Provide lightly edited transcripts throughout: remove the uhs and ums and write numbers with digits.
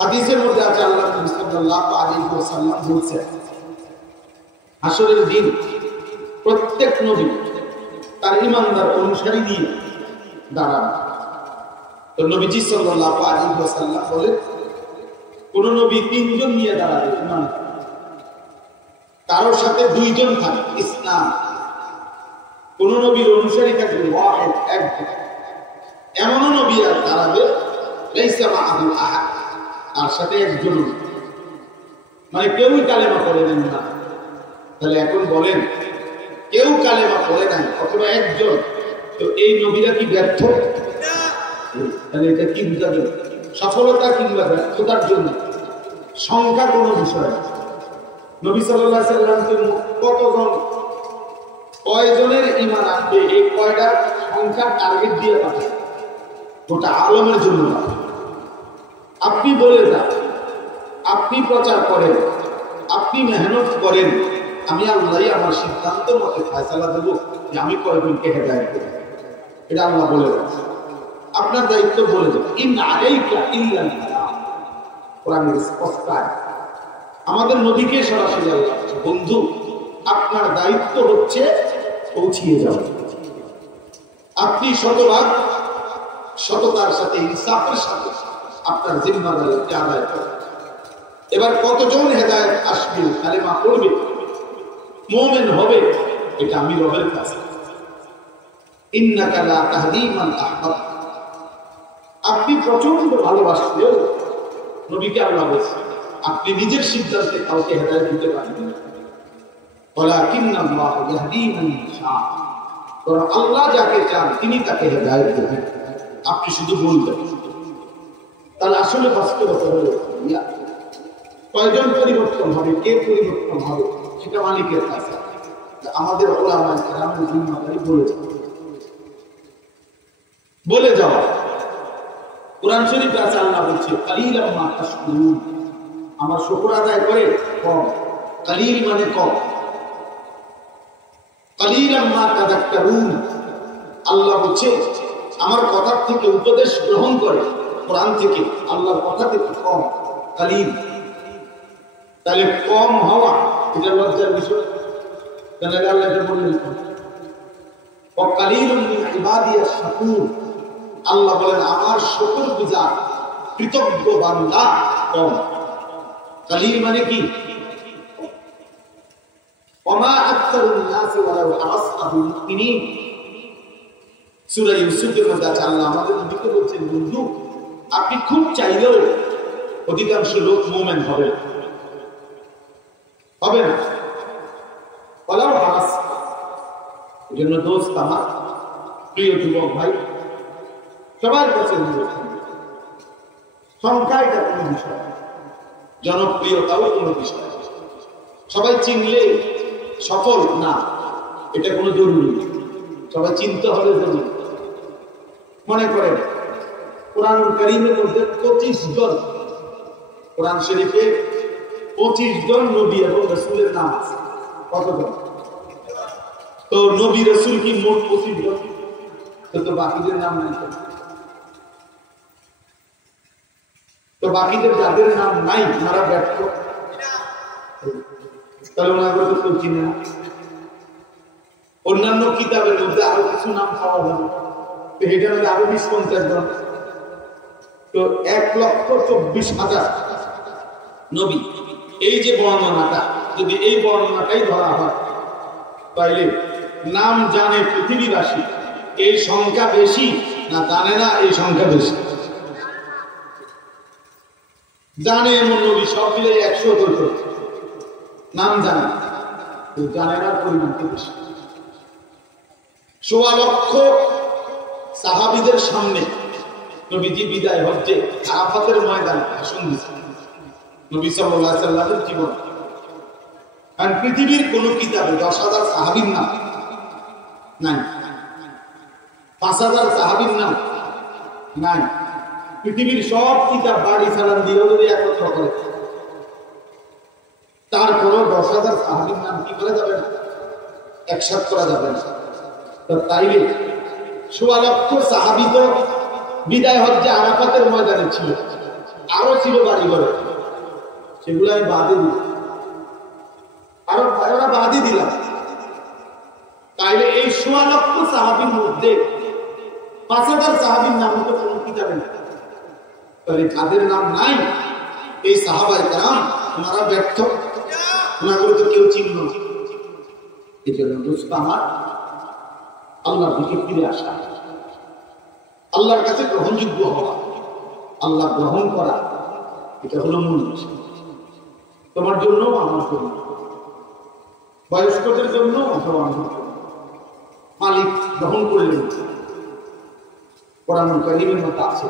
হাদিসের মধ্যে আছে আল্লাহ নবী সাল্লাল্লাহু আলাইহি ওয়াসাল্লাম বলেছেন, হাসরের দিন প্রত্যেক নবী তার ঈমানদার অনুসারী নিয়ে দাঁড়াবে। তো নবীজি সাল্লাল্লাহু আলাইহি ওয়াসাল্লাম বলেন, কোন নবী তিনজন নিয়ে দাঁড়াবে ঈমান, কারোর সাথে দুইজন থাকবে ইসলাম, কোন নবীর অনুসারী থাকবে ওয়াহিদ একজন, এমনও নবী আর দাঁড়াবে লাইসা মাআহু আহাদ, তার সাথে একজন, মানে কেউই কালেমা পড়ে নেন না। তাহলে এখন বলেন, কেউ কালেমা পড়ে নাই অথবা একজন, তো এই নবীরা কি ব্যর্থ? তাহলে এটা কি বুঝাবে? সফলতা কিংবা ব্যর্থতার জন্য সংখ্যা কোন বিষয়। নবী সাল্লাল্লাহু আলাইহি সাল্লামকে কতজন, কয়জনের ঈমান আনবে, এই কয়টা সংখ্যার টার্গেট দিয়ে পাঠায়, গোটা আলমের জন্য। আপনি বলে যান, আপনি প্রচার করেন, আপনি মেহনত করেন, আমি আল্লাহই আমার সিদ্ধান্ত মতে ফয়সালা দেব যে আমি কয়জনকে হেদায়েত দেব। এটা আল্লাহ বলে রাখছে, আপনার দায়িত্ব বলে দেব। ইন আলাইকা ইল্লাল বালাগ, কোরআনের স্পষ্ট আয়াত। আমাদের নবীকে সরাসরি আল্লাহ বলছে, বন্ধু আপনার দায়িত্ব হচ্ছে পৌঁছিয়ে যাওয়া। আপনি শতভাগ সততার সাথে, ইনসাফের সাথে আপনার জিম্মাদারিকে আদায় করেন। এবার কতজন হেদায়েত আসবে, কালেমা পড়বে, মুমিন হবে, এটা আমি রবের কাছে। ইন্নাকা লা তাহদি মান আহবাবতা, আপনি প্রচন্ড ভালোবাসলেও নবীকে আল্লাহ বলছে আপনি নিজের সিদ্ধান্তে কাউকে হেদায়েত দিতে পারবেন না। ওয়ালাকিন্নাল্লাহু ইয়াহদি মান ইয়াশা, কারণ আল্লাহ যাকে চান তিনি তাকে হেদায়েত দেবেন, আপনি শুধু বলবেন। তাহলে আসলে বাস্তবতা হলো কয়জন পরিবর্তন হবে, কে পরিবর্তন হবে, সেটা মালিকের কাছে। আমাদের ওলামা কেরামের জিম্মাদারি বলে যাওয়া। কোরআন শরীফে আছে, আল্লাহ বলছে কালিলাম মা তাশকুরুন, আমার শুকর আদায় করে কম, কালিল মানে কম। কালিলাম মা তাযাক্কারুন, আল্লাহ বলছে আমার কথা থেকে উপদেশ গ্রহণ করে, কোরআন থেকে আল্লাহর কথা থেকে কম, কালিল। তাহলে কম হওয়া এটা লজ্জার বিষয়। তাহলে আল্লাহ এটা বললেন, ওয়াকালিলুম মিন ইবাদিয়াশ শাকুর, আল্লাহ বলেন আমার শুকরগুজার কৃতজ্ঞ বান্দা কম। কালিল মানে কি? ওমা আকতারুন নাস ওয়ালাউ হারাসতা বিল-মুমিনিন, সূরা ইউসুফের মধ্যে আল্লাহ আমাদের নবীকে বলছেন, বন্ধু আপনি খুব চাইলেও অধিকাংশ লোক মুমিন হবে না। ওয়ালাউ হারাসতা, এজন্য দোস্ত আমার, প্রিয় যুবক ভাই, সবার কাছে সংখ্যা এটা কোনো বিষয়, জনপ্রিয়তাও কোনো বিষয়, সবাই চিনলে সফল না, এটা কোনো জরুরি, সবাই চিনতে হবে জরুরি। মনে করেন কোরআনুল কারীমের মধ্যে 25 জন, কোরআন শরীফে 25 জন নবী এবং রাসূলের নাম আছে। কতজন? তো নবী রাসূল কি মোট 25 জন? তো বাকিদের নাম নাই। তো বাকিদের যাদের নাম নাই তারা ব্যর্থ, তাহলে ওনাদের তো কেউ চিনে না। অন্যান্য কিতাবের মধ্যে আরো কিছু নাম পাওয়া যাবে, তো এটা হলে আরো 20-50 জন, তো 1,24,000 নবী। এই যে বর্ণনাটা, যদি এই বর্ণনাটাই ধরা হয়, তাইলে নাম জানে পৃথিবীবাসী এই সংখ্যা বেশি না জানে না এই সংখ্যা বেশি? জানে এমন নবী সব মিলে 100 নাম জানে, জানে না পরিমাণ কি বেশি। 1.25 লক্ষ সাহাবীদের সামনে নবীজি বিদায় হজ্জে আরাফাতের ময়দানে ভাষণ দিয়েছেন নবী সাল্লাল্লাহু আলাইহি সাল্লামের জীবন। কারণ পৃথিবীর কোন কিতাবে 10,000 সাহাবীর নাম নাই, 5,000 সাহাবীর নাম নাই। পৃথিবীর সব কিতাব বাড়ি চালান দিয়েও যদি একত্র করে, তারপরও 10,000 সাহাবীর নাম কি করা যাবে না, একসাথে করা যাবে না। তো তাইলে 1.25 লক্ষ সাহাবী তো বিদায় হজ্জে আরাফাতের ময়দানে ছিল, আরো ছিল বাড়ি ঘরে, সেগুলো আমি বাদে দিলাম, আরো ভাইরা বাদে দিলাম। তাইলে এই ১৬ লক্ষ সাহাবীর মধ্যে ৫,০০০ সাহাবীর নাম তো কোন কিতাবে না। তাহলে কাদের নাম নাই? এই সাহাবায়ে কেরাম, ওনারা ব্যর্থ, ওনাগুলো তো কেউ চিনল না। এই জন্য দোস্ত আমার, আল্লাহর দিকে ফিরে আসা, আল্লাহর কাছে গ্রহণযোগ্য হওয়া, আল্লাহ গ্রহণ করা, এটা হলো মূল বিষয়। তোমার জন্য, আমার জন্য, বয়স্কদের জন্য অথবা আমার জন্য। মালিক গ্রহণ করলেন। কোরআনুল কারীমের মধ্যে আছে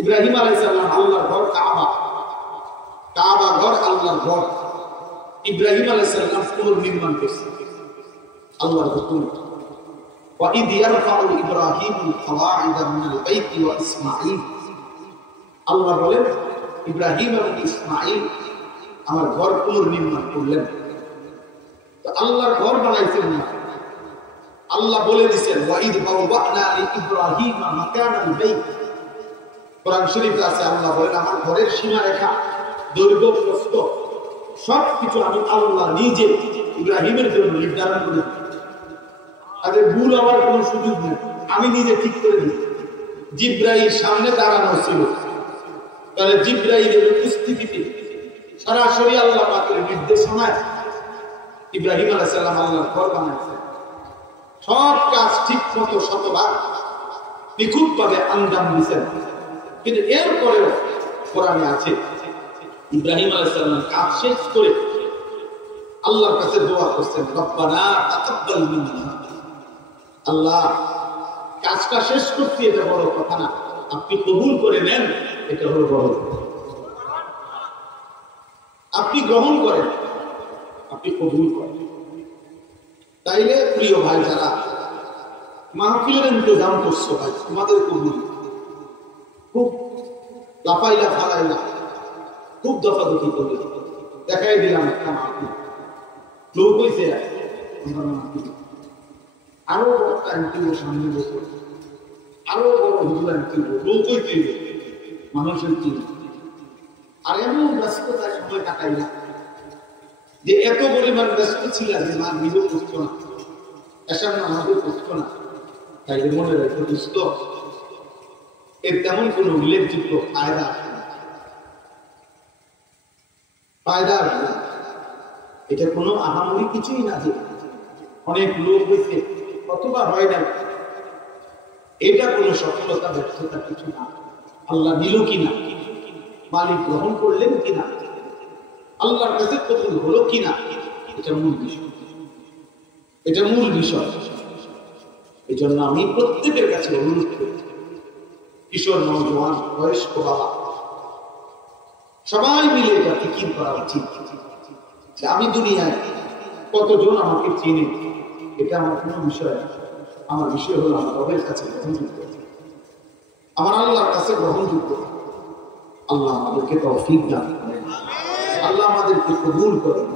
ইব্রাহিম আলাইহিস সালাম আল্লাহর ঘর কাবা, কাবা ঘর আল্লাহর ঘর, ইব্রাহিম আলাইহিস সালাম পুনর্নির্মাণ করেছেন আল্লাহর হুকুম। وَإِذْ يَرْفَعُ إِبْرَاهِيمُ الْقَوَاعِدَ مِنَ الْبَيْتِ وَإِسْمَاعِيلُ, আল্লাহ বলেন ইব্রাহিম এবং ইসমাঈল আমার ঘর পুনর্নির্মাণ করলেন। তো আল্লাহর ঘর বানাইছেন না, আল্লাহ বলে দিয়েছেন ওয়াইদ বাওয়ানা লিইব্রাহিম মাকানাল বাইত। কোরআন শরীফে আছে, আল্লাহ বলেন আমার ঘরের সীমারেখা, দৈর্ঘ্য, প্রস্থ সবকিছু আমি আল্লাহ নিজে ইব্রাহিমের জন্য নির্ধারণ করে দিই। তাদের ভুল হওয়ার কোনো সুযোগ নেই, আমি নিজে ঠিক করে দিই। জিবরাইল সামনে দাঁড়ানো ছিল, তাহলে জিবরাইলের উপস্থিতিতে সরাসরি আল্লাহ পাকের নির্দেশনায় ইব্রাহিম আলাইহিস সালাম আল্লাহর ঘর বানাইছেন। সব কাজ ঠিক মতো শতভাগ নিখুঁত ভাবে আঞ্জাম দিয়েছেন। কিন্তু এরপরেও কোরআনে আছে ইব্রাহিম আলাইহিস সালাম কাজ শেষ করে আল্লাহর কাছে দোয়া করছেন, রব্বানা তাকাব্বাল মিন্না। আল্লাহ, কাজটা শেষ করতে এটা বড় কথা না, আপনি কবুল করে নেন, এটা হলো বড় কথা। আপনি গ্রহণ করেন, আপনি কবুল করেন। তাইলে প্রিয় ভাই, যারা মাহফিলের ইন্তজাম করছো ভাই, তোমাদের কবুল। খুব লাফাইলা ফালাইলা, খুব দফাদফি করলে দেখাই দিলাম একটা মাহফিল, লোক হয়েছে আরো বড় আনকিল সামনে বসে, আরো বড় হুজুর আনকিল লোক হইতে মানুষের কি। আর এমন ব্যস্ততায় সময় কাটাইলা যে এত পরিমাণ ব্যস্ত ছিল যে মা নিজে করতো না, এসার নামাজও করতো না। তাই মনে রাখো দোস্ত, এর তেমন কোন উল্লেখযোগ্য ফায়দা আসে না, ফায়দা আসবে না। এটা কোনো আহামরি কিছুই না যে অনেক লোক হয়েছে অথবা হয় না, এটা কোনো সফলতা ব্যর্থতা কিছু না। আল্লাহ নিল কিনা, মালিক গ্রহণ করলেন কিনা, আল্লাহর কাছে কবুল হলো কিনা, এটা মূল বিষয়, এটা মূল বিষয়। এই জন্য আমি প্রত্যেকের কাছে অনুরোধ করি, কিশোর, নওজোয়ান, বয়স্ক, বাবা, সবাই মিলে এটা ফিকির করা উচিত যে আমি দুনিয়ায় কতজন আমাকে চিনে, এটা আমার কোনো বিষয় না। আমার বিষয় হলো আমার রবের কাছে গ্রহণযোগ্য, আমার আল্লাহর কাছে গ্রহণযোগ্য। আল্লাহ আমাদেরকে তৌফিক দান করেন, আল্লাহ আমাদেরকে কবুল করেন।